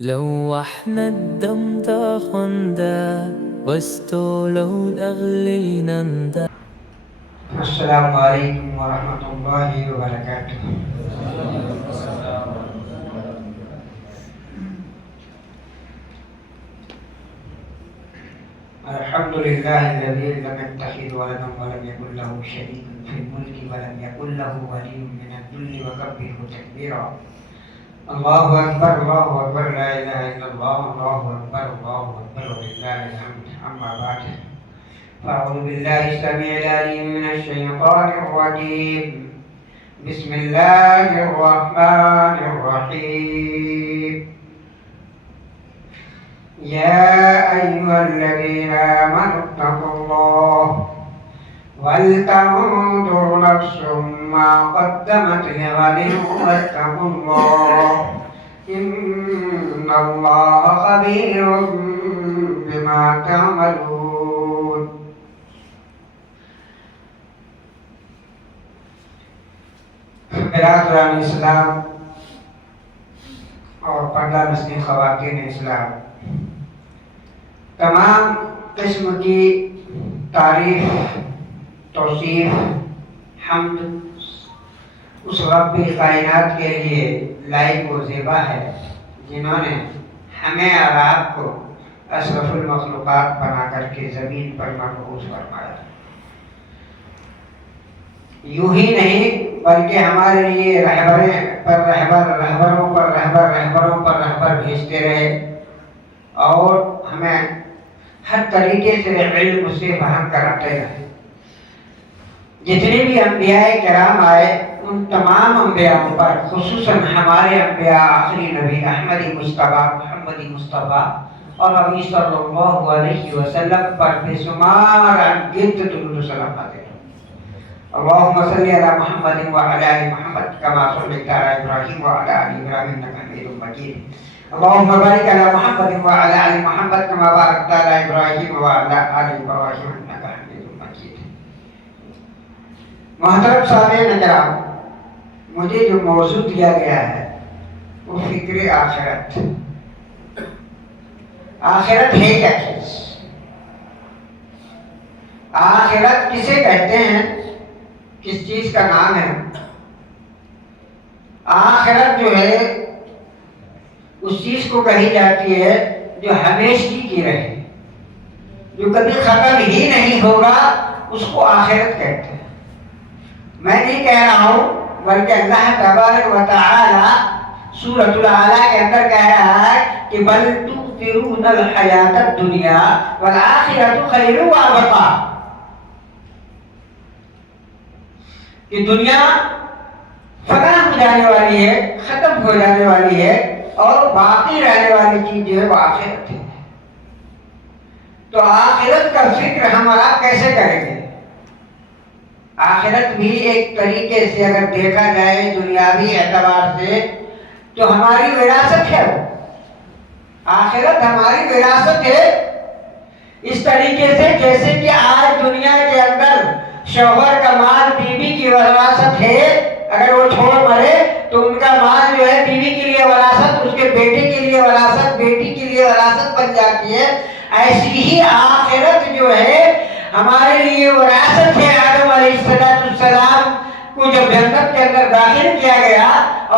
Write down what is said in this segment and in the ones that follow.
لوحنا الدم تاخندا واستولوا الأغلينا. السلام علیکم ورحمۃ اللہ وبرکاتہ۔ الحمد للہ الذی لم يتخذ ولدا ولم يكن له شریک فی الملک ولم يكن له ولی من الذل وکبرہ تکبیرا۔ اللہ اکبر اللہ اکبر لا الہ الا اللہ اللہ اکبر وللہ الحمد۔ اما بعد فاعوذ باللہ السمیع العلیم من الشیطان الرجیم، بسم اللہ الرحمن الرحیم۔ یا ایھا الذین آمنوا اتقوا اللہ ولتنظر نفس ما قدمت لغد واتقوا اللہ ان اللہ خبیر بما تعملون۔ برادران اسلام اور پردہ نشین خواتین اسلام، تمام قسم کی تعریف توصیف حمد اس رب کائنات کے لیے لائق و زیبا ہے جنہوں نے ہمیں اور آپ کو اشرف المخلوقات بنا کر کے زمین پر مبعوث فرمایا۔ یوں ہی نہیں بلکہ ہمارے لیے رہبروں پر بھیجتے رہے اور ہمیں ہر طریقے سے علم سے بہم کراتے رہے۔ جتنے بھی انبیاء کرام آئے ان تمام انبیاء پر، خصوصاً ہمارے انبیاء آخری نبی احمد مصطفیٰ محمد مصطفیٰ اور نبی صلی اللہ علیہ وسلم پر بے شمار انگت درود و سلام آتے ہیں۔ اللهم صل على محمد وعلى آل محمد كما صليت على إبراهيم وعلى آل إبراهيم إنك حميد مجيد۔ اللهم بارك على محمد وعلى آل محمد كما باركت على إبراهيم وعلى آل إبراهيم إنك حميد مجيد۔ محترم سامعین کرام، مجھے جو موضوع دیا گیا ہے وہ فکر آخرت۔ آخرت ہے کیا چیز؟ آخرت کسے کہتے ہیں؟ کس چیز کا نام ہے؟ آخرت جو ہے اس چیز کو کہی جاتی ہے جو ہمیشگی کی رہے، جو کبھی ختم ہی نہیں ہوگا، اس کو آخرت کہتے ہیں۔ میں نہیں کہہ رہا ہوں بلکہ اللہ تبارک و تعالی سورۃ الاعلیٰ کے اندر کہہ رہا ہے کہ بل تؤثرون الحیاۃ الدنیا والآخرۃ خیر وابقیٰ، کہ دنیا فنا ہو جانے والی ہے، ختم ہو جانے والی ہے، اور باقی رہنے والی چیز جو ہے وہ آخرت ہے۔ تو آخرت کا فکر ہم آپ کیسے کریں گے؟ آخرت بھی ایک طریقے سے اگر دیکھا جائے دنیاوی اعتبار سے تو ہماری وراثت ہے۔ وہ آخرت ہماری وراثت ہے اس طریقے سے جیسے کہ آج دنیا کے اندر شوہر کا مال بیوی کی وراثت ہے، اگر وہ چھوڑ مرے تو ان کا مال جو ہے بیوی کے لیے وراثت، اس کے بیٹے کے لیے وراثت، بیٹی کے لیے وراثت بن جاتی ہے۔ ایسی ہی آخرت جو ہے ہمارے لیے وراثت ہے۔ آدم علیہ السلام کو جب جنت کے اندر داخل کیا گیا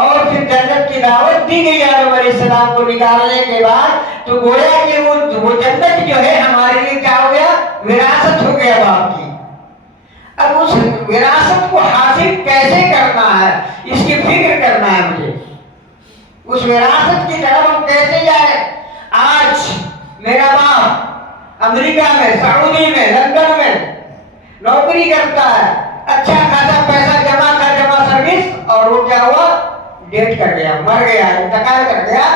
اور پھر جنت کی دعوت دی گئی آدم علیہ السلام کو نکالنے کے بعد، تو گویا کہ وہ جنت جو ہے ہمارے لیے کیا ہو گیا؟ وراثت ہو گیا باپ کی۔ اب اس وراثت کو حاصل کیسے کرنا ہے اس کی فکر کرنا ہے مجھے۔ اس وراثت کی طرف ہم کیسے جائیں؟ آج میرا باپ امریکہ میں، سعودی میں، لندن میں نوکری کرتا ہے، اچھا خاصا پیسہ جمع سروس، اور وہ کیا ہوا؟ ڈیتھ کر گیا، مر گیا، انتقال کر گیا۔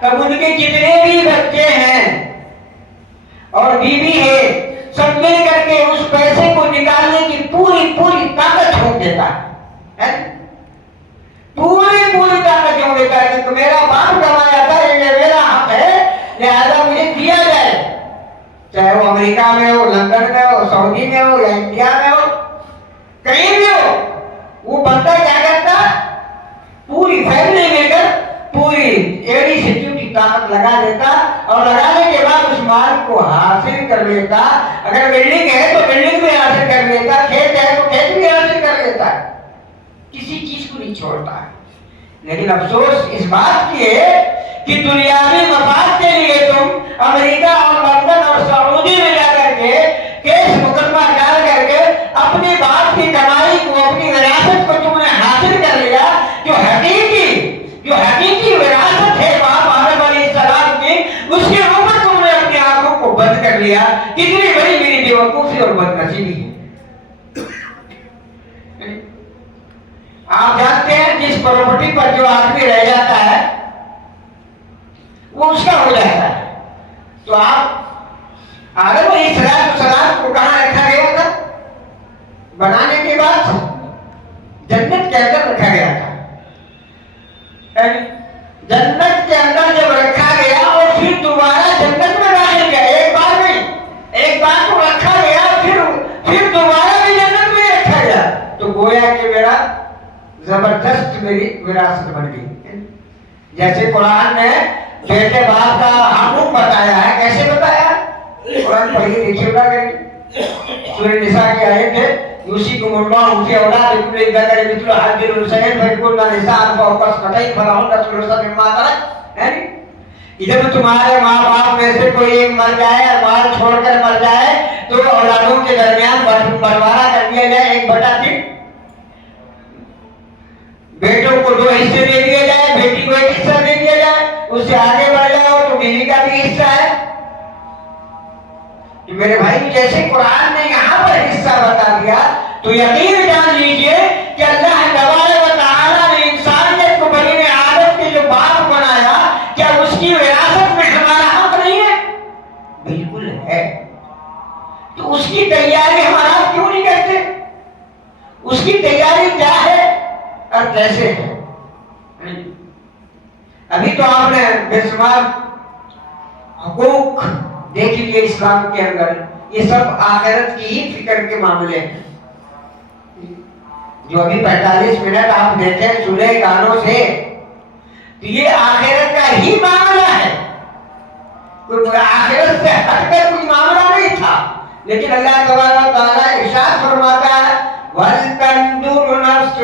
تب ان کے جتنے بھی بچے ہیں اور بیوی ہے سب مل کر کے اس پیسے کو نکالنے کی پوری طاقت چھوڑ دیتا ہے، پوری طاقت چھوڑ دیتا ہے کہ میرا باپ کمایا تھا، یہ میرا حق ہے، لہذا مجھے دیا جائے، چاہے وہ امریکہ میں ہو، لندن میں ہو، سعودی میں ہو یا انڈیا میں ہو، کہیں بھی ہو۔ وہ بندہ کیا کرتا؟ پوری فیملی مل کر پوری ایڑی سے چوٹی طاقت لگا دیتا اور لگانے کے بعد اس مال کو حاصل کر لیتا. اگر بلڈنگ ہے تو بلڈنگ بھی حاصل کر لیتا, کھیت ہے تو کھیت بھی حاصل کر لیتا, کسی چیز کو نہیں چھوڑتا. لیکن افسوس اس بات کی ہے کہ دنیاوی مفاد کے لیے تم امریکہ اور لندن اور سعودی میں جا کر کے کیس مقدمہ ڈال کر کے اپنے باپ کی کمائی کو, اپنی وراثت کو تم نے حاصل کر لیا. جو حقیقی وراثت ہے باپ آدم علیہ السلام کی, اس کے اوپر تم نے اپنی آنکھوں کو بند کر لیا. کتنی بڑی میری بیوقوفی اور بدنصیبی ہے. آپ جانتے ہیں جس پراپرٹی پر جو آدمی رہ جاتا ہے وہ اس کا ہو جاتا ہے. تو آپ آدم علیہ السلام کو کہاں رکھا گیا تھا؟ بنانے کے بعد جنت کے اندر رکھا گیا تھا. جنت کے اندر جب رکھا گیا اور پھر دوبارہ جنت میں داخل کیا, ایک بار نہیں, ایک بار تو رکھا گیا پھر دوبارہ بھی جنت میں رکھا گیا. تو گویا کہ میرا زبردست میری وراثت بن گئی. جیسے قرآن نے بیٹے باپ کا حقوق بتایا ہے, کیسے بتایا؟ قرآن پڑھیے دیکھیے گا کہ سورہ نساء کی آیت ہے, یوصیکم اللہ فی اولادکم للذکر مثل حظ الانثیین فإن کن نساء فوق اثنتین فلہن الثلث مما ترک. جب تمہارے ماں باپ میں سے کوئی ایک مر جائے اور مال چھوڑ کر مر جائے تو اولادوں کے درمیان بنٹوارا کر دیا جائے 1/3. بیٹوں کو 2 حصے دے دیے جائے, بیٹی کو 1 حصہ دے دیا جائے. اس سے آگے بڑھ جاؤ تو بیوی کا بھی حصہ ہے. تو میرے بھائی جیسے قرآن نے یہاں پر حصہ بتا دیا تو یقین جان لیجئے کہ اللہ تبارک و تعالیٰ نے انسانیت کو بنی آدم کے جو باپ بنایا, کیا اس کی وراثت میں ہمارا حق نہیں ہے؟ بالکل ہے. تو اس کی تیاری ہمارا کیوں نہیں کرتے؟ اس کی تیاری کیا ہے اور کیسے ہے؟ ابھی تو آپ نے بے شمار حقوق دیکھ لیے اسلام کے اندر. یہ سب آخرت کی ہی فکر کے معاملے ہیں. جو ابھی 45 منٹ آپ دیکھیں سنے گانوں سے, تو یہ آخرت کا ہی معاملہ ہے. کوئی آخرت سے ہٹ کر کوئی معاملہ نہیں تھا. لیکن اللہ تبارک و تعالیٰ ارشاد فرماتا ہے وَلْتَنْظُرْ نَفْسٌ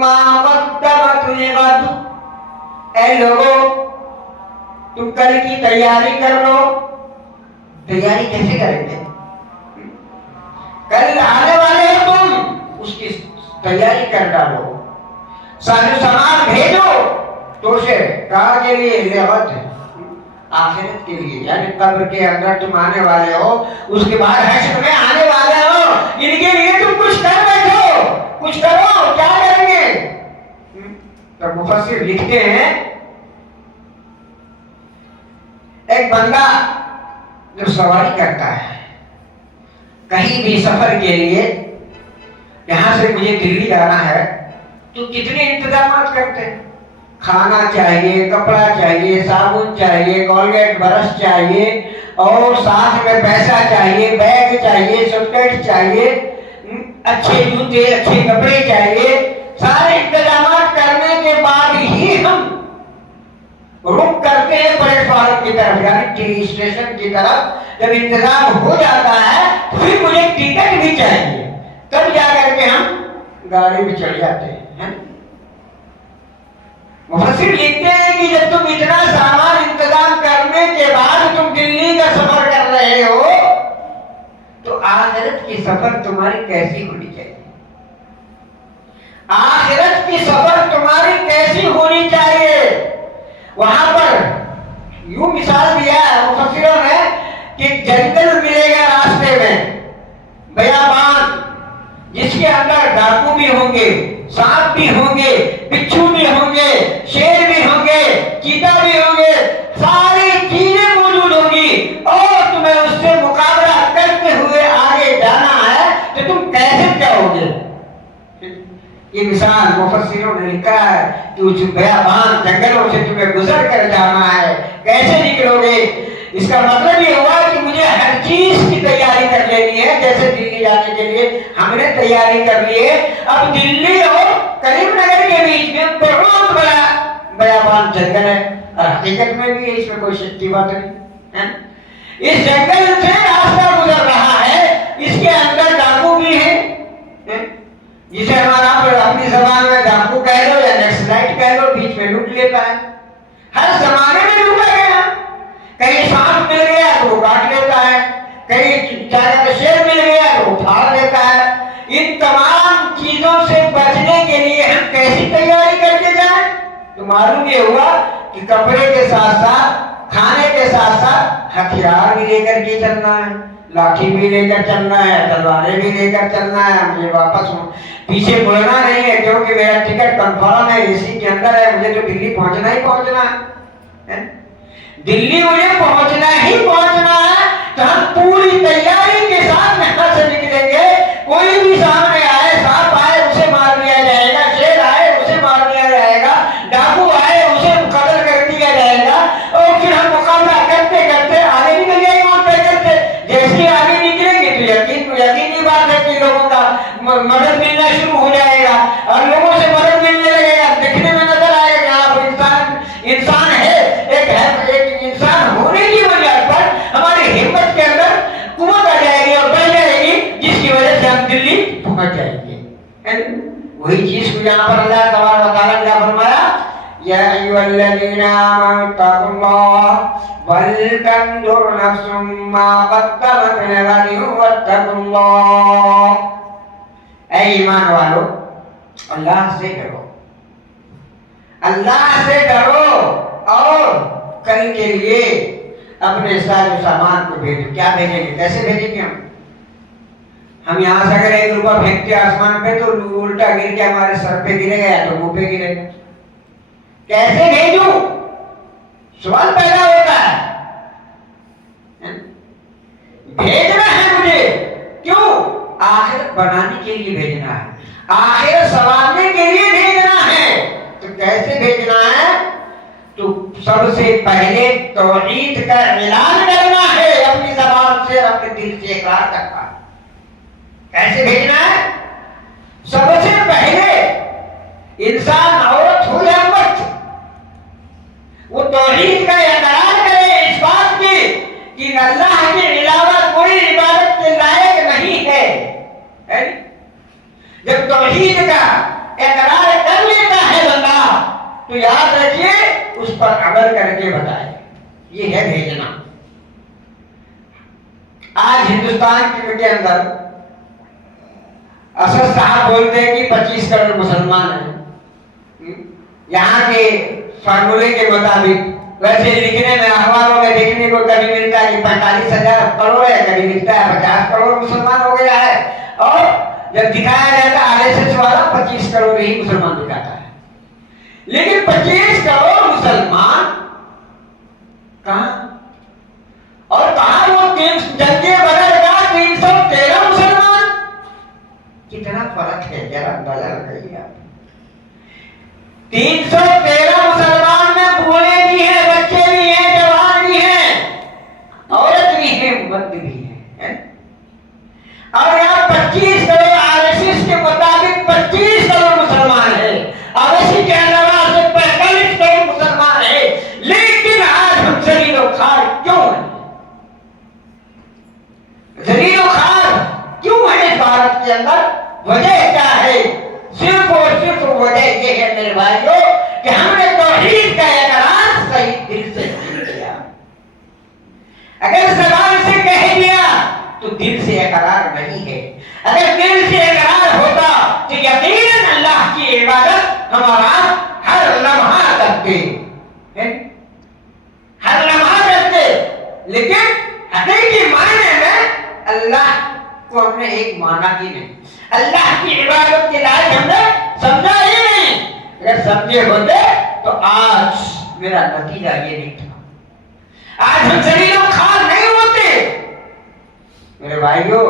مَّا قَدَّمَتْ لِغَدٍ. اے لوگوں, تم کل کی تیاری کر لو. تیاری کیسے کریں گے؟ کل آنے والے ہو تم, اس کی تیاری کر ڈالو. سارے سامان بھیجو توشے کہاں کے لیے؟ لغت, آخرت کے لیے. یعنی قبر کے اندر تم آنے والے ہو, اس کے بعد حشر میں آنے والے ہو, ان کے لیے تم کچھ کر بیٹھو, کچھ کرو. کیا کریں گے؟ تو مفسر لکھتے ہیں ایک بندہ جو سواری کرتا ہے کہیں بھی سفر کے لیے, یہاں سے مجھے دلی جانا ہے, تو کتنے انتظامات کرتے ہیں. کھانا چاہیے, کپڑا چاہیے, صابن چاہیے, کولگیٹ برش چاہیے, اور ساتھ میں پیسہ چاہیے, بیگ چاہیے, سوٹکیس چاہیے, اچھے جوتے, اچھے کپڑے چاہیے. سارے انتظامات کرنے کے بعد ہی ہم رک کرتے ہیں پلیٹ فارم کی طرف, یعنی ٹی اسٹیشن کی طرف. جب انتظام ہو جاتا ہے پھر مجھے ٹکٹ بھی چاہیے, تب جا کر کے ہم گاڑی میں چڑھ جاتے ہیں. مفسر لکھتے ہیں کہ جب تم اتنا سامان انتظام کرنے کے بعد تم دلی کا سفر کر رہے ہو تو آخرت کی سفر تمہاری کیسی ہونی چاہیے؟ آخرت کی سفر تمہاری کیسی ہونی چاہیے؟ وہاں پر یوں مثال دیا ہے مفسروں نے کہ جنگل ملے گا راستے میں, بیابان, جس کے اندر ڈاکو بھی ہوں گے, سانپ بھی ہوں گے, بچھو بھی ہوں گے, شیر بھی ہوں گے, چیتا بھی ہوں گے, ساری چیزیں موجود ہوں گی, اور تمہیں اس سے مقابلہ کرتے ہوئے آگے جانا ہے تو تم کیسے جاؤ گے؟ یہ مثال مفسروں نے لکھا ہے کہ اس بیابان جنگلوں سے تمہیں گزر کر جانا ہے, کیسے نکلو گے؟ اس کا مطلب یہ ہوا کہ مجھے ہر چیز کی تیاری کر لینی ہے. جیسے دلی جانے کے لیے ہم نے تیاری کر لی ہے, اب دلی اور کریم نگر کے بیچ میں بہت بڑا بیابان جنگل ہے, اور حقیقت میں بھی اس میں کوئی شک کی بات نہیں ہے۔ اس جنگل سے راستہ گزر رہا ہے، اس کے اندر ڈاکو بھی ہے، جسے ہمارا اپنی زبان میں ڈاکو کہہ لو یا نیکسلائٹ کہہ لو، بیچ میں لوٹ لیتا ہے۔ ہر زمانے میں لوٹا گیا، کہیں سانپ مل گیا تو وہ کاٹ لیتا ہے، کہیں چاہے شیر مل گیا تو وہ پھاڑ لیتا ہے۔ ان تمام چیزوں سے بچنے کے لیے ہم کیسی تیاری کر کے جائیں؟ تو معلوم یہ ہوا کہ کپڑے کے ساتھ ساتھ، کھانے کے ساتھ ساتھ ہتھیار بھی لے کر کے چلنا ہے، لاٹھی بھی لے کر چلنا ہے، تلواریں بھی لے کر چلنا ہے۔ مجھے واپس پیچھے مڑنا نہیں ہے، کیونکہ میرا ٹکٹ کنفرم ہے، اسی کے اندر ہے، مجھے تو دلی پہنچنا ہی پہنچنا ہے۔ دلی مجھے پہنچنا ہی پہنچنا ہے، تو ہم پوری تیاری کے ساتھ یہاں سے نکلیں گے۔ کوئی بھی سامنے آئے، سانپ آئے اسے مار دیا جائے گا، شیر آئے اسے مار دیا جائے گا، ڈاکو آئے اسے قتل کر دیا جائے گا، اور پھر ہم مقابلہ کرتے کرتے آگے نکل جائیں گے۔ اور کرتے جیسے آگے نکلیں گے تو یقینی بات ہے کہ لوگوں کا مدد ملنا شروع ہو جائے گا، اور لوگوں سے مدد ملنے لگے گا، دیکھنے میں نظر آئے گا آپ انسان ہے، ایک انسان ہونے کی وجہ پر ہماری ہمت کے اندر قوت آ جائے گی اور بڑھ جائے گی، جس کی وجہ سے ہم دلی پہنچ جائیں گے۔ وہی چیز کو یہاں پر اللہ تبارک و تعالیٰ نے کیا فرمایا؟ یا ایھا الذین آمنوا اتقوا اللہ ولتنظر نفس ما قدمت لغد واتقوا اللہ۔ اے ایمان والو، اللہ سے ڈرو، اللہ سے ڈرو، اور کل کے لیے اپنے سارے سامان کو بھیجو۔ کیا بھیجیں گے؟ کیسے بھیجیں گے؟ ہم یہاں سے اگر 1 روپیہ پھینکتے آسمان پہ تو الٹا گر کے ہمارے سر پہ گرے گا یا تو منہ پہ گرے گا۔ کیسے بھیجوں؟ سوال پیدا ہوتا ہے۔ بھیجنا ہے مجھے، کیوں؟ آخرت بنانے کے لیے بھیجنا ہے، آخرت سنوارنے کے لیے بھیجنا ہے۔ تو کیسے بھیجنا ہے؟ تو سب سے پہلے توحید کا اعلان کرنا ہے، اپنی زبان سے، اپنے دل سے اقرار کرنا ہے۔ کیسے بھیجنا ہے؟ سب سے پہلے انسان عورت ہو یا مرد، وہ توحید کا اقرار کرے اس بات کی کہ اللہ کے علاوہ کوئی عبادت کے لائق نہیں ہے۔ جب توحید کا اقرار کر لیتا ہے بندہ، تو یاد رکھیے اس پر عمل کر کے بتائے، یہ ہے بھیجنا۔ آج ہندوستان کے اندر اسد صاحب بولتے ہیں کہ 25 کروڑ مسلمان ہیں، یہاں کے فارمولے کے مطابق، ویسے لکھنے میں اخباروں میں دیکھنے کو کبھی ملتا ہے کہ 45,000 کروڑ ہے، کبھی لکھتا ہے 50 کروڑ مسلمان ہو گیا ہے، اور جب دکھایا جاتا ہے RSS والا 25 کروڑ ہی مسلمان دکھاتا ہے۔ لیکن 25 کروڑ مسلمان کہاں؟ اور کہاں وہ جنگ بدر کا 313 مسلمان؟ کتنا فرق ہے، ذرا اندازہ لگائیے آپ۔ 313 مسلمان میں بوڑھے بھی ہیں، بچے بھی ہیں، جوان بھی ہیں، عورت بھی ہیں، مرد بھی ہیں، اور یہاں 25 کروڑ RSS کے مطابق 25 کروڑ مسلمان ہیں، RSS کے علاوہ 45 کروڑ مسلمان ہیں، لیکن آج ہم ذلیل و خوار کیوں ہیں؟ ذلیل و خوار کیوں ہے اس بھارت کے اندر؟ وجہ کیا ہے؟ صرف اور صرف وجہ یہ ہے میرے بھائیوں کہ ہم نے توحید کا اقرار صحیح دل سے نہیں کیا۔ اگر زبان سے کہہ دیا تو دل سے اقرار نہیں ہے، اگر دل سے اقرار ہوتا تو یقیناً اللہ کی عبادت ہمارا ہر لمحہ کرتے، ہر لمحہ کرتے، لیکن حقیقی معنی میں اللہ کو ہم نے ایک مانا ہی نہیں، اللہ کی عبادت کے لائق ہم نے سمجھا ہی نہیں۔ اگر سمجھے ہوتے تو آج میرا نتیجہ یہ نہیں تھا، آج ہم ذلیل و خوار نہیں ہوتے۔ میرے بھائیوں،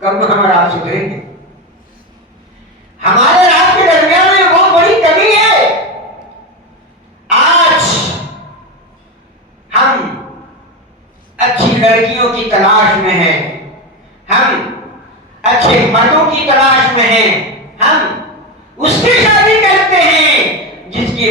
کب ہمارا آپ سدھریں گے؟ ہمارے آپ کے درمیان میں بہت بڑی کمی ہے۔ آج ہم اچھی لڑکیوں کی تلاش میں ہیں، ہم اچھے مردوں کی تلاش میں ہیں، ہم اس کی شادی کرتے ہیں جس کے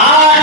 8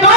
2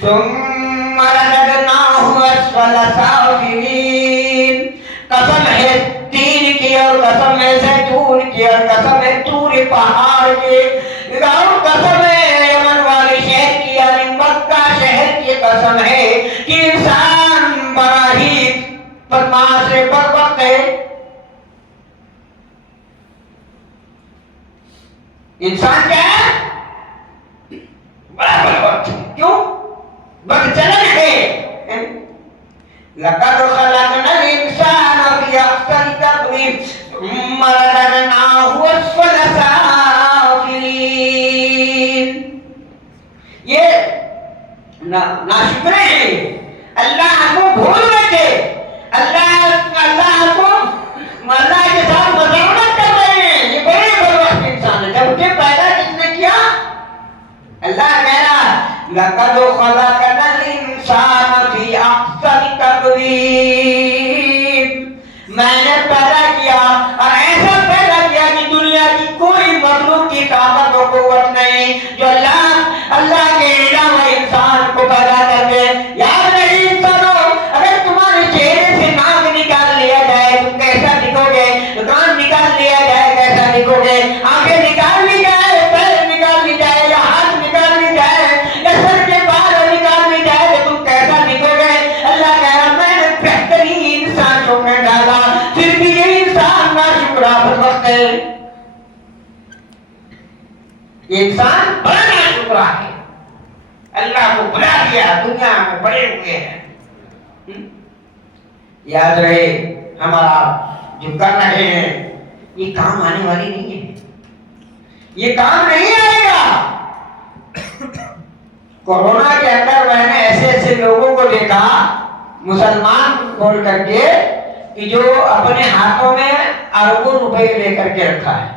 ثم رددناه اسفل سافلین. قسم ہے تین کی اور قسم ہے زیتون کی اور قسم ہے طور پہاڑ کی اور قسم ہے یمن والے شہر کی یعنی مکہ شہر کی قسم ہے کہ انسان بڑا ہی بدماش ہے بدبخت ہے. انسان کیا ہے؟ بڑا بدبخت. کیوں؟ بدچلن ہے. لقد خلقنا الانسان في احسن تقويم ثم رددناه اسفل سافلين. یہ ناشکرے ہیں، اللہ کو بھول بیٹھے، اللہ کے ساتھ مذاکرات کر رہے ہیں. یہ بڑے بدبخت انسان ہے. جب اسے پیدا کس نے کیا؟ اللہ کہہ رہا لقد خلقنا الانسان في احسن تقویم. میں نے پیدا کیا اور ایسا پیدا کیا کہ دنیا کی کوئی مخلوق کی طاقت و قوت نہیں جو اللہ کے علاوہ انسان کو پیدا کر دے. یاد نہیں انسانوں، اگر تمہارے چہرے سے ناک نکال لیا جائے تم کیسا دکھو گے؟ کان نکال لیا جائے کیسا دکھو گے؟ آنکھیں نکال لی جائے، پیر نکال لی جائے یا ہاتھ نکال لی جائے یا سر کے بال نکال لی جائے تو تم کیسا دکھو گے؟ اللہ کہہ رہا میں نے بہترین انسانوں میں ڈالا پھر بھی یہ انسان ناشکرا بدبخت ہے. یہ انسان بڑا ناشکرا ہے. اللہ کو بلا دیا، دنیا میں پڑے ہوئے ہیں. یاد رہے ہمارا جو کر رہے ہیں یہ کام آنے والی نہیں ہے، یہ کام نہیں آئے گا. کورونا کے اندر میں نے ایسے لوگوں کو دیکھا مسلمان بول کر کے کہ جو اپنے ہاتھوں میں اربوں روپے لے کر کے رکھا ہے.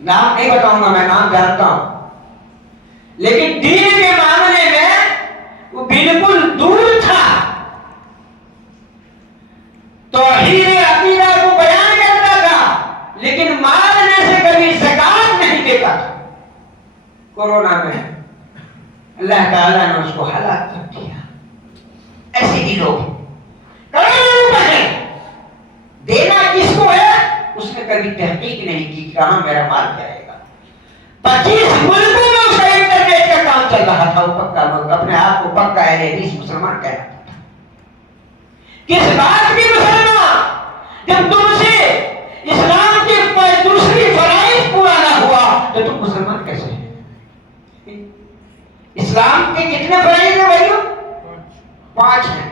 نام نہیں بتاؤں گا، میں نام جانتا ہوں، لیکن دین کے معاملے میں وہ بالکل دور تھا. توحید عقیدہ کو بیان کرتا تھا لیکن مالنے سے کبھی زکات نہیں دیتا تھا. کورونا میں اللہ تعالیٰ نے اس کو ہلاک کر دیا. ایسے ہی لوگ کروڑوں روپے دینا کس کو ہے اس نے کبھی تحقیق نہیں کی کہاں میرا مال جائے گا. 25 ملکوں میں اس کا انٹرنیٹ کا کام چل رہا تھا. وہ پکا اپنے آپ کو پکا حدیث مسلمان کہتا تھا. کس بات کی مسلمان؟ جب تم سے اسلام کے دوسری فرائض پورا نہ ہوا تو تم مسلمان کیسے ہیں؟ اسلام کے کتنے فرائض ہیں بھائیو؟ 5 ہیں.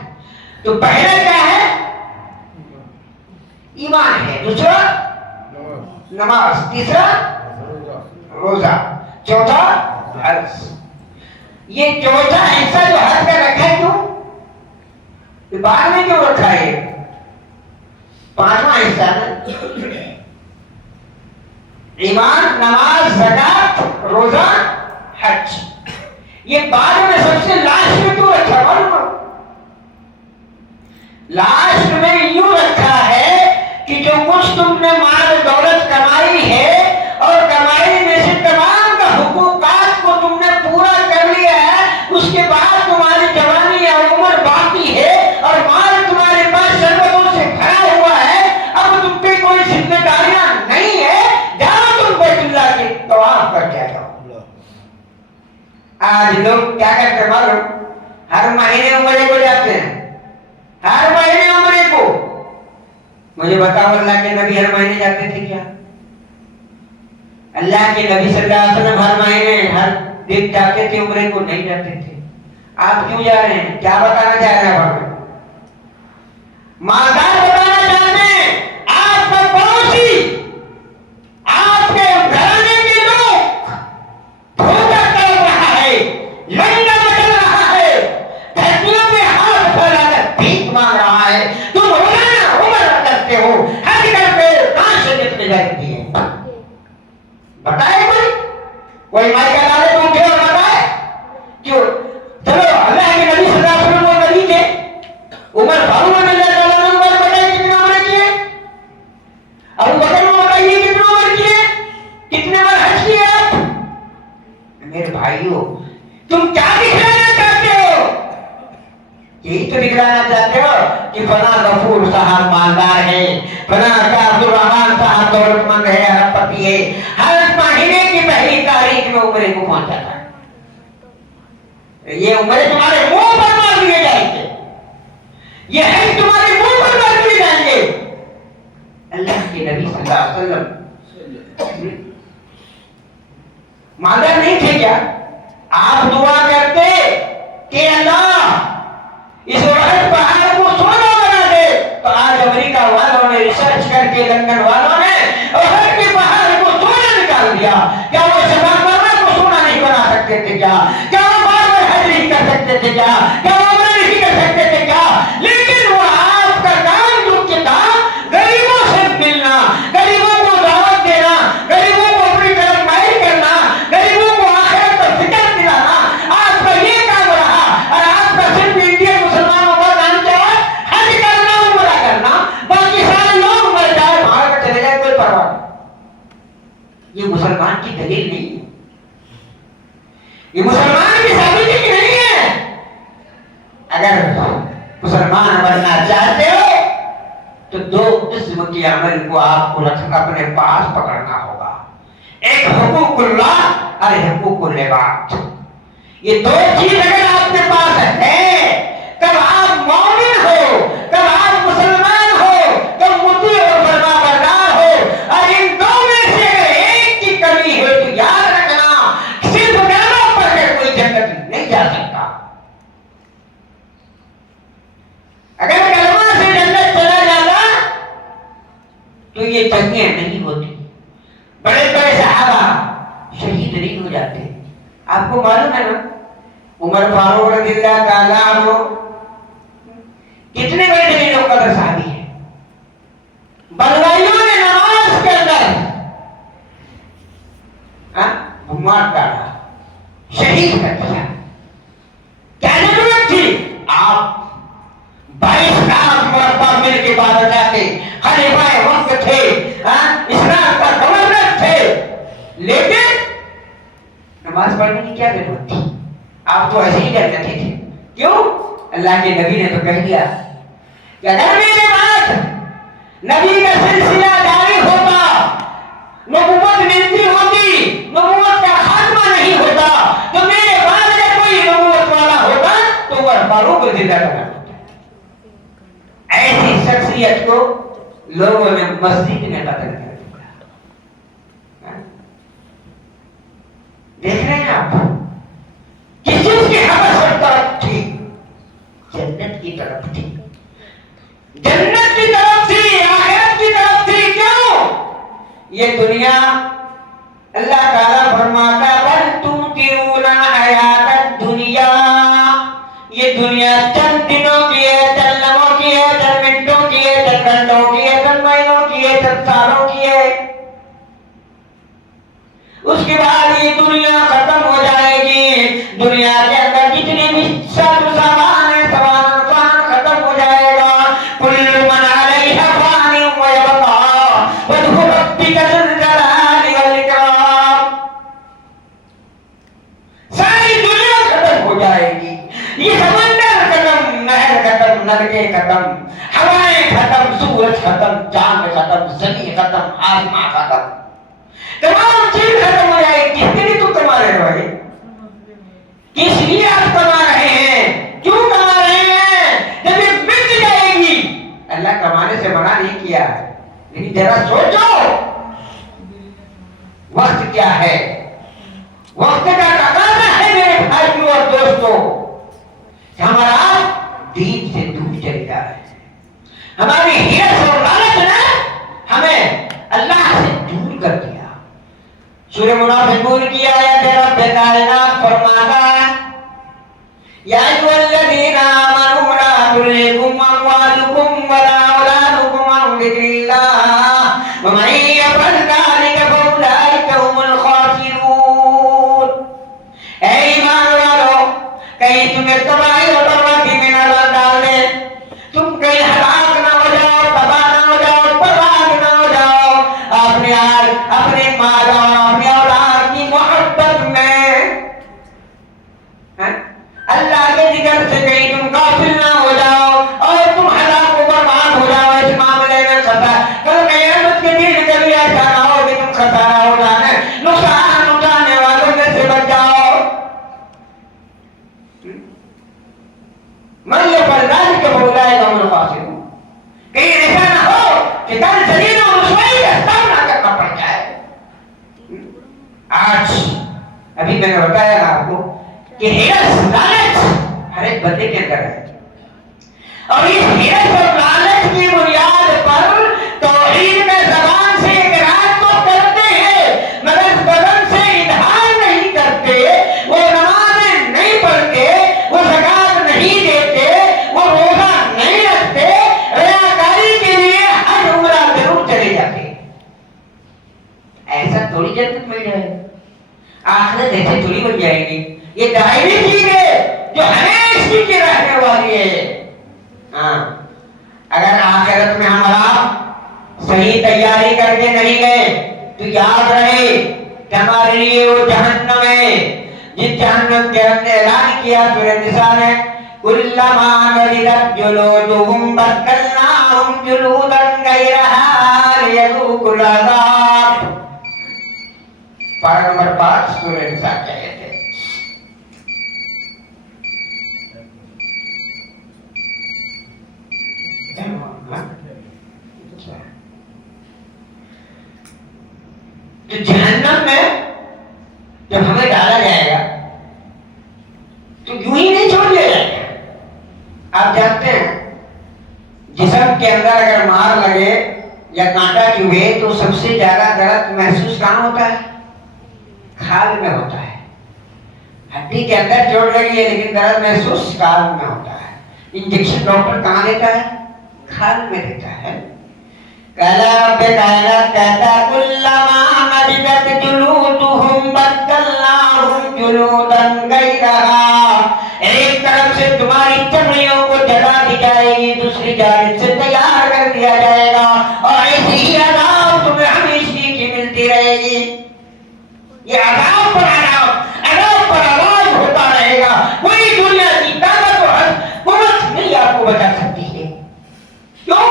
تو پہلا کیا ہے؟ ایمان ہے. دوسرا نماز. تیسرا روزہ. چوتھا حج. یہ چوتھا حصہ جو حج کا رکھا ہے کیوں؟ بعد میں کیوں رکھا ہے؟ 5واں حصہ ہے ایمان، نماز، زکات، روزہ، حج. یہ بعد میں سب سے لاسٹ میں کیوں رکھا؟ معلوم لاسٹ میں یوں رکھا ہے کہ جو کچھ تم نے مال دولت کمائی ہے اور کمائی میں سے تمام کا حقوقات کو تم نے پورا کر لیا ہے، اس کے بعد تمہاری جوانی یا عمر باقی ہے اور مال تمہارے پاس ثروتوں سے بھرا ہوا ہے. اب تم پہ کوئی ذمہ داریاں نہیں ہے، جاؤ تم بیت اللہ کے طواف کر کے آؤ. آج لوگ کیا کرتے ہیں معلوم؟ ہر مہینے عمرے کو جاتے ہیں، ہر مہینے عمرے کو. مجھے بتاؤ اللہ کے نبی ہر مہینے جاتے تھے کیا؟ اللہ کے نبی صلی اللہ علیہ وسلم ہر مہینے ہر دن جاتے تھے عمرے کو؟ نہیں جاتے تھے. آپ کیوں جا رہے ہیں؟ کیا بتانا چاہ رہے ہیں آپ؟ مالدار بتانا چاہتے ہیں آپ کا پڑوسی، آپ کے گھرانے کے لوگ بھوکا تڑپ رہا ہے، لنگا مچل رہا ہے، دھرتیوں پہ ہاتھ پھیلا کر بھیک مانگ رہا ہے. تم روزانہ عمرہ کرتے ہو، حج کرتے ہو، کہاں سے جتنے جاتی ہے؟ بتائے کوئی مائی کا لالے تو اٹھے اور بتائے کیوں؟ چلو اللہ کے نبی صلی اللہ علیہ وسلم وہ نبی تھے. عمر فاروق رضی اللہ عنہ نے بتائیے کتنے عمرے کیے؟ ابو بکر نے بتائیے کتنے عمر کیے؟ کتنے بار حج کیے آپ؟ میرے بھائیوں تم کیا دکھلانا بتانا چاہتے ہو کہ فلاں غفور صاحب مالدار ہے، فلاں عبدالرحمان صاحب دولت مند ہے، ارب پتی ہے، ہر مہینے کی پہلی تاریخ میں عمرے کو پہنچ جاتا ہے۔ یہ عمرے تمہارے منہ پر مار دیے جائیں گے، یہ ہے تمہارے منہ پر مار دیے جائیں گے۔ اللہ کے نبی صلی اللہ علیہ وسلم مالدار نہیں تھے کیا؟ آپ دعا کرتے کہ اللہ اس احد پہاڑ کو سونا بنا دے، تو آج امریکہ والوں نے ریسرچ کر کے، لندن والوں نے احد کے پہاڑ کو سونا نکال دیا۔ کیا وہ صفا مرمر کو سونا نہیں بنا سکتے تھے کیا؟ کیا وہ بار بار حج نہیں کر سکتے تھے کیا؟ کیا وہ عمرہ نہیں کر سکتے تھے کیا؟ لیکن وہ آپ کا کام جو تھا غریبوں سے ملنا، غریبوں کو دعوت دینا، غریبوں کو اپنی طرف مائل کرنا، غریبوں کو آخرت پر فکر دلانا، آپ کا یہ کام رہا۔ اور آپ کا صرف انڈین مسلمانوں کا کام کیا ہے؟ حج کرنا، عمرہ کرنا، باقی سارے لوگ مر جائے بھاگ کر چلے جائے، کوئی پرواہ نہیں۔ یہ مسلمان کی دلیل نہیں ہے، یہ مسلمان کی ثابتی کی نہیں ہے۔ اگر مسلمان بننا چاہتے ہو تو دو قسم کے عمل کو آپ کو اپنے پاس پکڑنا ہوگا، ایک حقوق اللہ اور حقوق العباد۔ یہ دو چیز اگر آپ کے پاس ہے، تب آپ مومن ہو، تب آپ مسلمان ہو، تب مطیع اور فرما بردار ہو۔ اور ان دو میں سے اگر ایک کی کمی ہے تو یاد رکھنا، صرف کلمہ پڑھ کر کوئی جنت نہیں جا سکتا۔ اگر کلمہ سے جنت چلا جاتا تو یہ جنگیں نہیں ہوتی، بڑے بڑے صحابہ شہید نہیں ہو جاتے۔ آپ کو معلوم ہے نا عمر فاروق رضی اللہ تعالیٰ عنہ کتنے بڑے دلیل و قدر صحابی ہیں، بلوائیوں نے نماز کے اندر مار ڈالا، شہید کر دیا۔ کیا ضرورت تھی؟ آپ 22 لاکھ مربع مل کے بادشاہ تھے، خلیفہ وقت تھے، اسلام کا گورنر تھے، لیکن نماز پڑھنے کی کیا ضرورت تھی؟ آپ تو ایسے ہی کر لیتے تھے۔ کیوں؟ اللہ کے نبی نے تو کہہ دیا کہ اگر میرے بعد نبی کا سلسلہ جاری ہوتا، نبوت ملتی ہوتی، نبوت کا خاتمہ نہیں ہوتا، تو میرے بعد اگر کوئی نبوت والا ہوتا تو عمر فاروق رضی اللہ عنہ ہوتا۔ ایسی شخصیت کو لوگوں نے مسجد میں قتل کر دیا۔ دیکھ رہے ہیں آپ کس چیز کی حوث اور طرف تھی؟ جنت کی طرف تھی، جنت کی طرف تھی، آخرت کی طرف تھی۔ کیوں؟ یہ دنیا اللہ تعالیٰ فرماتا بل تؤثرون حیات الدنیا، یہ دنیا چند دنوں کی ہے، چند لمحوں کی ہے، چند منٹوں کی ہے، چند گھنٹوں کی ہے، چند مہینوں کی ہے، چند سالوں کی ہے۔ اس کے بعد یہ دنیا ختم ہو جائے گی، دنیا کے اندر جتنے بھی سب سامان ہے، سامان ختم ہو جائے گا۔ کل من علیہا فان ویبقى وجہ ربک ذو الجلال والاکرام۔ ساری دنیا ختم ہو جائے گی، یہ سمندر ختم، نہر ختم، نلکے ختم، ہوائیں ختم، سورج ختم، چاند ختم، زمین ختم، آسمان ختم، تمام چیز ختم ہو جائے گی۔ کس کے لیے تم کما رہے ہو بھائی؟ کس لیے آپ کما رہے ہیں؟ کیوں کما رہے ہیں؟ جب یہ مٹ جائے گی، اللہ کمانے سے منع نہیں کیا ہے، لیکن ذرا سوچو وقت کیا ہے، وقت کا تقاضا ہے میرے بھائیوں اور دوستوں کہ ہمارا دین سے دور چلے جا رہے ہیں، ہماری حیرت اور لالچ نے ہمیں اللہ سے دور کر دیا۔ سورہ منافقون کی آیت رب کائنات فرماتا ہے یا ایھا الذین آمنوا لا تلھکم اموالکم ولا اولادکم عن ذکر اللہ ومن یفعل ذلک فاولئک هم الخاسرون۔ اے ایمان والو، کہیں تمہیں تباہی اور بربادی میں نہ ڈال دے، تم کہیں ہلاک نہ ہو جاؤ، تباہ نہ ہو جاؤ، برباد نہ ہو جاؤ، اپنے مال اور اپنے اولاد کی محبت میں اللہ کے ذکر سے کہیں تم کا فاولئک هم الخاسرون. کہیں ایسا نہ ہو کہ کل ذلیل و رسوائی کا سامنا کرنا پڑ جائے. آج ابھی میں نے بتایا نا آپ کو کہ حرص لالچ ہر ایک بندے کے اندر ہے، اور اس حرص اور لالچ کی بنیاد پر توحید میں زبان سے اقرار تو کرتے ہیں مگر بدن سے اظہار نہیں کرتے، وہ نمازیں نہیں پڑھتے، وہ زکات نہیں دیتے، وہ روزہ نہیں رکھتے، ریاکاری کے لیے حج عمرہ ضرور چلے جاتے. ایسا تھوڑی جنت مل جائے گی، آخرت ایسے تھوڑی بن جائے گی. یہ دائمی چیز ہے جو ہمیشہ کی رہنے والی ہے. ہاں اگر آخرت میں ہمارا صحیح تیاری کر کے نہیں گئے تو یاد رہے کہ ہمارے لیے وہ جہنم ہے جس جہنم کے ہم نے اعلان کیا سورہ نساء میں کلما نضجت جلودہم بدلناہم جلودا غیرہا لیذوقوا العذاب. پارہ نمبر 5 سورہ نساء کے آیت ہے. تو جہنم میں جب ہمیں ڈالا جائے گا تو یوں ہی نہیں چھوڑ دیا جائے گا. آپ جانتے ہیں جسم کے اندر اگر مار لگے یا کانٹا چبھے تو سب سے زیادہ درد محسوس کہاں ہوتا ہے؟ کھال میں ہوتا ہے. ہڈی کے اندر چوٹ لگی ہے لیکن درد محسوس کھال میں ہوتا ہے. انجیکشن ڈاکٹر کہاں دیتا ہے؟ کھال میں دیتا ہے. کلام کائنات کہتا کلما نضجت جلودہم بدلناہم جلودا غیرہا. ایک طرف سے تمہاری چمڑیوں کو جلا دی جائے گی، دوسری جانب سے تیار کر دیا جائے گا، اور ایسی ہی عذاب تمہیں ہمیشہ کی ملتی رہے گی. یہ عذاب پر عذاب ہوتا رہے گا. کوئی دنیا کی طاقت و قوت نہیں آپ کو بچا سکتی ہے. کیوں؟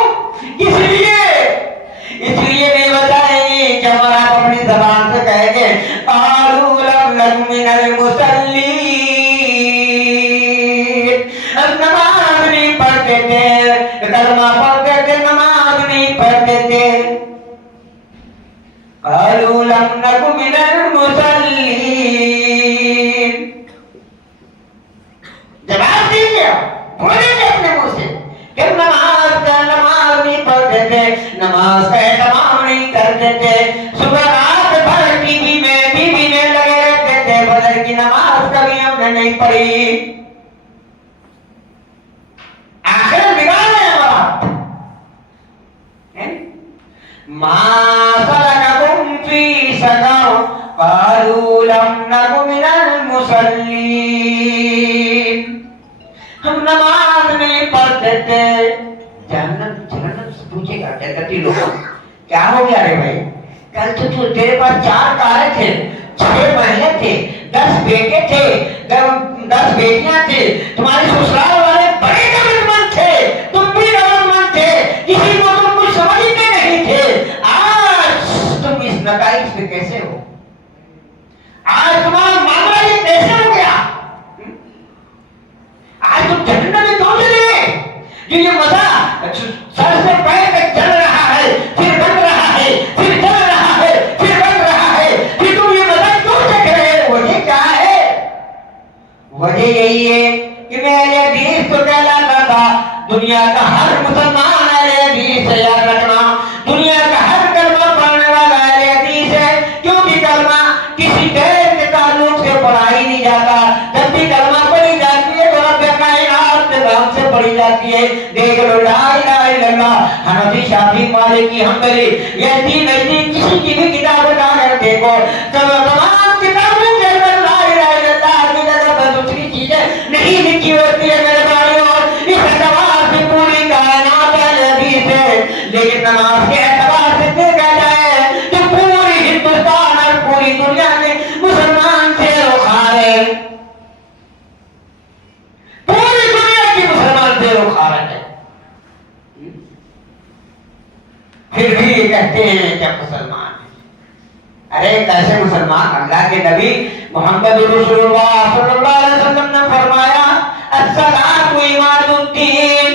اس لیے نہیں بتائیں گے کہ ہمارا آپ اپنی زبان سے کہیں گے قالوا لم نکن من المصلین. ہم نماز نہیں پڑھتے تھے، کلمہ پڑھتے تھے، نماز نہیں پڑھتے تھے. قالوا لم نکن من المصلین. جواب دیجیے، بولیں گے اپنے منہ سے کہ نماز نہیں پڑھتے تھے، نماز کا اہتمام نہیں کرتے تھے، صبح رات بھر ٹی وی میں لگے رہتے تھے، فجر کی نماز کبھی ہم نے نہیں پڑھی. آخر بگاڑ ہے ہمارا. ما سلککم فی سقر قالوا لم نک من المصلین. ہم نماز نہیں پڑھتے تھے. جہنم سے پوچھے گا جنتی لوگوں کیا ہو گیا رے بھائی؟ کل تو تیرے پاس 4 کاریں تھے، 6 مہینے تھے، 10 بیٹے تھے، 10 بیٹیاں تھے، تمہارے سسرال والے بڑے دولت مند تھے، تم بھی دولت مند تھے، کسی کو تم کچھ سمجھتے نہیں تھے. آج تم اس نتائج پہ کیسے ہو؟ آج تمہارا معاملہ یہ کیسے ہو گیا؟ آج تم جہنم میں کیوں چلے گئے؟ جو یہ مزہ سر سے پیر تک چل رہا ہے، پھر بن رہا ہے، پھر چل رہا ہے، پھر بن رہا ہے، پھر تم یہ مزہ کیوں دیکھ رہے ہو؟ وجہ کیا ہے؟ وجہ یہی ہے کہ میں اہل حدیث تو کہلاتا تھا. دنیا کا ہر مسلمان اہل حدیث سے یاد رکھنا، دنیا کا ہر کلمہ پڑھنے والا اہل حدیث ہے. کیونکہ کلمہ کسی غیر کے تعلق سے پڑھا ہی نہیں جاتا. جب بھی کلمہ پڑھی جاتی ہے تو رب کائنات کے نام سے پڑھی جاتی ہے. دیکھ لو لا الہ الا اللہ، حنفی، شافعی، مالکی، حنبلی، یہ دین کسی کی بھی کتاب اٹھا کر دیکھو، تمام کتابوں کے اندر لا الہ الا اللہ کی جگہ پر دوسری چیزیں نہیں لکھی ہوتی ہے میرے بھائیوں. اس اعتبار سے پوری کائنات اہل حدیث ہے، لیکن نماز کے اعتبار سے دیکھا جائے تو پوری ہندوستان اور پوری دنیا میں مسلمان سے روخار ہے. پوری دنیا کی مسلمان سے روخار ہے. پھر بھی یہ کہتے ہیں کہ مسلمان ہیں. ارے کیسے مسلمان؟ اللہ کے نبی محمد رسول اللہ صلی اللہ علیہ وسلم نے فرمایا الصلاۃ عماد الدین.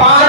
5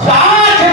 7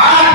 8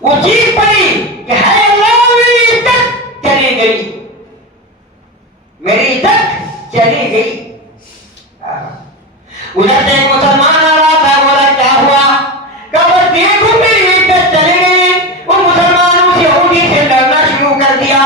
وہ چیز پڑی کہ ہے اللہ میری عزت چلی گئی، میری عزت چلی گئی۔ ادھر سے ایک مسلمان آ رہا تھا، بولا کیا ہوا؟ کہا دیکھو میری عزت چلی گئی۔ وہ مسلمان اس یہودی سے لڑنا شروع کر دیا۔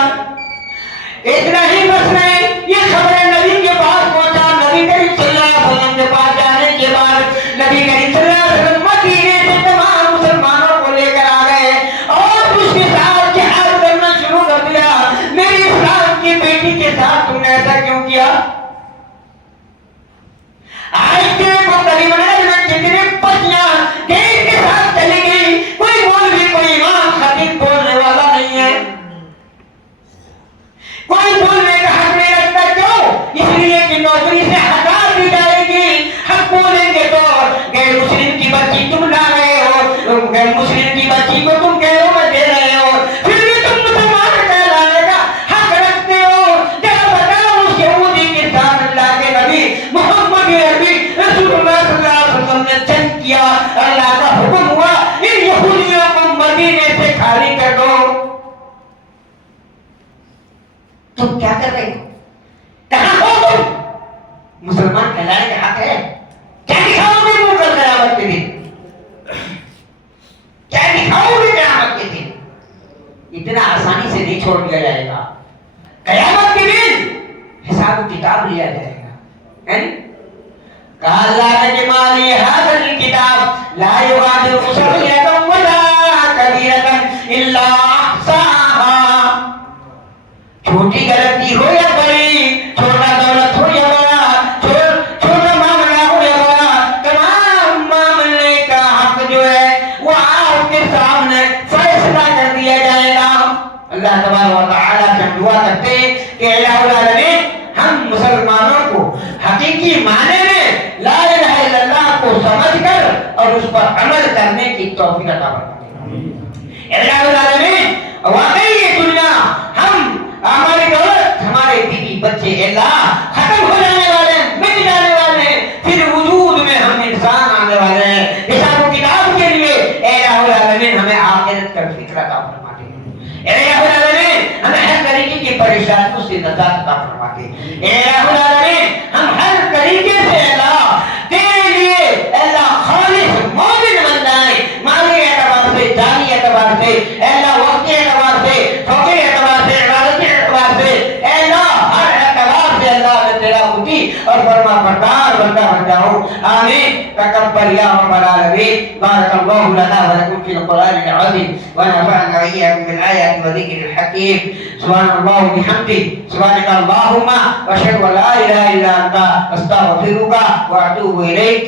اتنا ہی بس نہیں، یہ خبر نبی کے پاس پہنچا۔ نبی کریم صلی اللہ علیہ وسلم کے پاس جانے کے بعد نبی کریم صلی اللہ علیہ وسلم مدینے سے تمام مسلمانوں کو لے کر آ گئے اور اس کے ساتھ جہاد کرنا شروع کر دیا۔ میری اسلام کی بیٹی کے ساتھ تم نے ایسا کیوں کیا؟ آج کے مختلف میں کتنے پتیاں دین کے ساتھ چلی گئی، کوئی مولوی کوئی امام خطیب بولنے والا نہیں ہے، کوئی بولنے کا حق نہیں رکھتا۔ کیوں؟ اس لیے کہ نوکری سے ہٹا دی جائے گی۔ حق بولیں گے تو غیر مسلم کی بچی تم لا رہے ہو، غیر مسلم کی بچی کو تم غیروں میں دے رہے ہو، پھر بھی تم مسلمان کہلانے کا حق رکھتے ہو۔ ذرا بتاؤ اس یہودی کے ساتھ اللہ کے نبی محمد عربی رسول اللہ صلی اللہ علیہ وسلم نے جنگ کیا، اللہ کا حکم ہوا ان یہودیوں کو مدینے سے خالی کر دو۔ تم کیا کر رہے ہو؟ کہاں ہو تم؟ مسلمان کہلانے کا حق ہے؟ کیا دکھاؤ گے منہ کل قیامت کے دن؟ کیا دکھاؤ گے قیامت کے دن؟ اتنا آسانی سے نہیں چھوڑ دیا جائے گا۔ قیامت کے دن حساب و کتاب لیا جائے گا۔ کہا اللہ نے کہ مالی حاضر الکتاب لا یغادر صغیرۃ ولا کبیرۃ الا احصاها۔ چھوٹی غلطی ہو یا بڑی، چھوٹا دولت ہو یا بڑا، چھوٹا معاملہ ہو یا بڑا، تمام معاملے کا حق جو ہے وہ آپ کے سامنے فیصلہ کر دیا جائے گا۔ اللہ تبارک و تعالیٰ سے دعا کرتے ہیں کہ الہ العالمین ہم مسلمانوں کو حقیقی معنی میں لا الہ الا اللہ کو سمجھ کر اور اس پر عمل کرنے کی توفیق عطا فرمائے۔ الہ العالمین واقعی یہ دنیا ہم ہماری دولت ہمارے بیوی بچے اللہ ختم ہو جانے والے ہیں، مٹ جانے والے ہیں، پھر وجود میں ہم انسان آنے والے ہیں۔ حساب و کتاب کے لیے الہ العالمین ہمیں آخرت کا فکر عطا فرما دے۔ الہ العالمین ہمیں ہر طریقے کی پریشانیوں سے نجات عطا فرما دے۔ الہ العالمین ہم ہر طریقے سے اللہ تیرے لیے اللہ خالص مومن بن جائیں، مالی اعتبار سے، جانی اعتبار سے، اللہ وقتی اعتبار سے، فقیر اعتبار سے، عبادت اعتبار سے، اللہ ہر اعتبار سے اللہ میں تیرا مطیع اور فرما بردار بندہ بن جاؤ۔ آمین۔ تقبل یا رب العالمین۔ بارک اللہ لنا ولکم فی القرآن العظیم ونفعنا وإياكم بالآیات والذکر الحکیم۔ سبحان اللہ وبحمدہ، سبحانک اللہم واشہد ان لا الہ الا انت استغفرک واتوب الیک۔